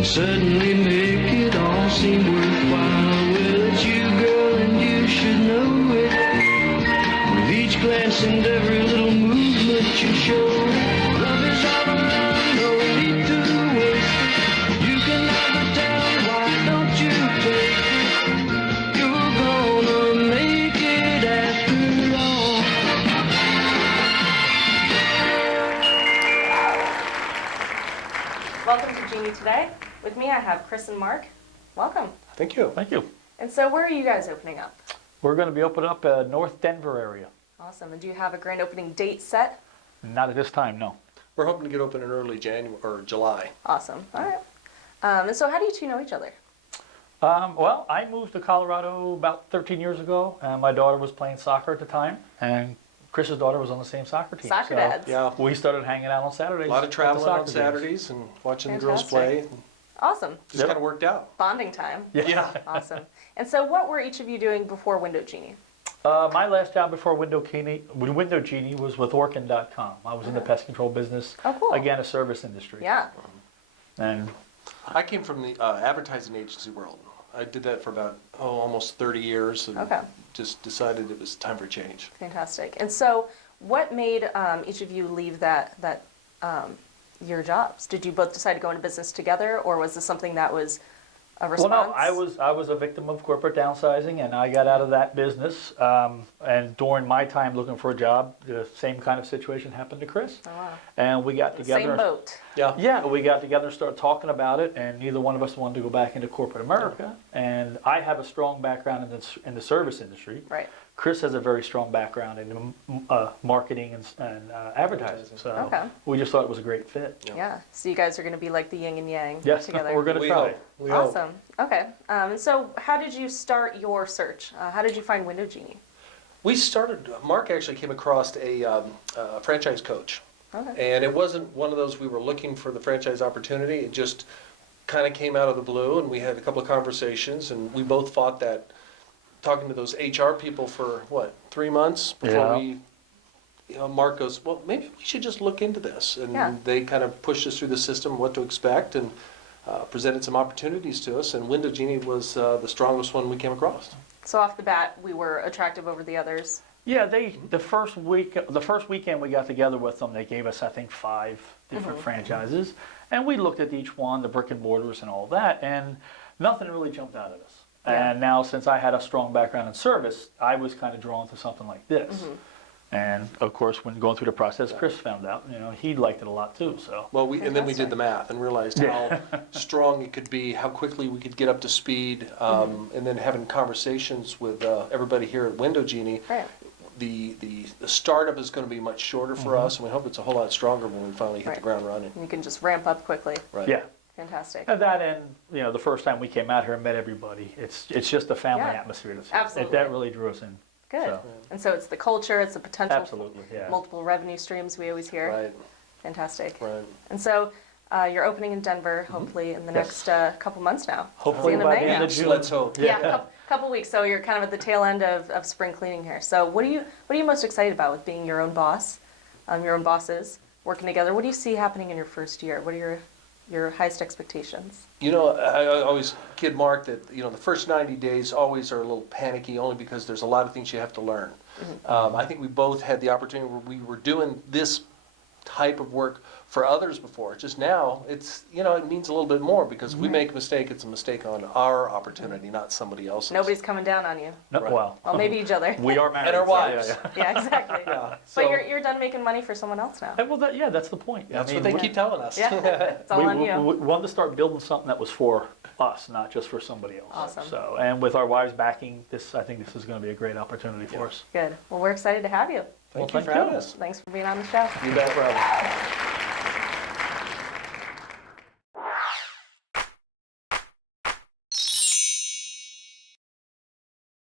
and suddenly make it all seem worthwhile. Well, it's you, girl, and you should know it. With each glance and every little movement you show, love is all around, no need to waste it. You can never tell, why don't you take it? You're gonna make it after all. Welcome to Genie today. With me, I have Chris and Mark. Welcome. Thank you. Thank you. And so, where are you guys opening up? We're going to be opening up North Denver area. Awesome. And do you have a grand opening date set? Not at this time, no. We're hoping to get open in early January or July. Awesome. All right. And so, how do you two know each other? Well, I moved to Colorado about 13 years ago, and my daughter was playing soccer at the time, and Chris's daughter was on the same soccer team. Soccer dads. Yeah, We started hanging out on Saturdays. a lot of at the traveling soccer on games. Saturdays and watching the girls Fantastic. play. Awesome. Just kind of worked out. Bonding time. Yeah. Awesome. And so, what were each of you doing before Window Genie? My last job before Window Genie was with Orkin.com. I was in the pest control business. Oh, cool. Again, a service industry. Yeah. And I came from the advertising agency world. I did that for about almost 30 years, and Okay. just decided it was time for change. Fantastic. And so, what made each of you leave your jobs? Did you both decide to go into business together, or was this something that was a response? Well, no, I was a victim of corporate downsizing, and I got out of that business. And during my time looking for a job, the same kind of situation happened to Chris. Oh, wow. And we got together. Same boat. Yeah. Yeah, we got together and started talking about it, and neither one of us wanted to go back into corporate America. And I have a strong background in the service industry. Right. Chris has a very strong background in marketing and advertising. So Okay. we just thought it was a great fit. Yeah. So you guys are going to be like the yin and yang Yes, together. we're going to We try. hope. We hope. Awesome. Okay. And so, how did you start your search? How did you find Window Genie? We started, Mark actually came across a franchise coach. Okay. And it wasn't one of those we were looking for the franchise opportunity. It just kind of came out of the blue, and we had a couple of conversations, and we both thought that talking to those HR people for, 3 months before Yeah. Mark goes, well, maybe we should just look into this. And Yeah. they kind of pushed us through the system, what to expect, and presented some opportunities to us. And Window Genie was the strongest one we came across. So off the bat, we were attractive over the others. Yeah, the first weekend we got together with them, they gave us, I think, 5 different franchises, and we looked at each one, the brick and mortars and all that, and nothing really jumped out at us. Yeah. And now, since I had a strong background in service, I was kind of drawn to something like this. And of course, when going through the process, Chris found out, he liked it a lot too. So. Well, and then we Fantastic. did the math and realized how strong it could be, how quickly we could get up to speed, and then having conversations with everybody here at Window Genie. Right. The startup is going to be much shorter for us, and we hope it's a whole lot stronger when we finally hit Right. the ground running. And you can just ramp up quickly. Right. Yeah. Fantastic. And that, and the first time we came out here and met everybody, it's just a family Yeah. atmosphere. Absolutely. That really drew us in. Good. So. And so it's the culture, it's the potential Absolutely, yeah. for multiple revenue streams we always hear. Right, Fantastic. right. And so you're opening in Denver, hopefully, in the Yes. next couple months now. Hopefully It's the by end of the May end now. of June. Let's hope. Yeah, couple weeks. So you're kind of at the tail end of spring cleaning here. So what are you most excited about with being your own boss, your own bosses, working together? What do you see happening in your first year? What are your highest expectations? I always kid Mark that, the first 90 days always are a little panicky, only because there's a lot of things you have to learn. I think we both had the opportunity where we were doing this type of work for others before. Just now, it means a little bit more, because if we make a mistake, it's a mistake on our opportunity, not somebody else's. Nobody's coming down on you. No, Right. well, Well, maybe each other. we are married. And our so, wives. Yeah. Yeah, exactly. Yeah, But so you're done making money for someone else now. Well, that's the point. that's I mean, what they we- keep telling us. Yeah, it's all on you. We wanted to start building something that was for us, not just for somebody else. Awesome. So, and with our wives backing this, I think this is going to be a great opportunity for us. Good. Well, we're excited to have you. Thank Well, you for thank having you. us. Thanks for being on the show. You bet.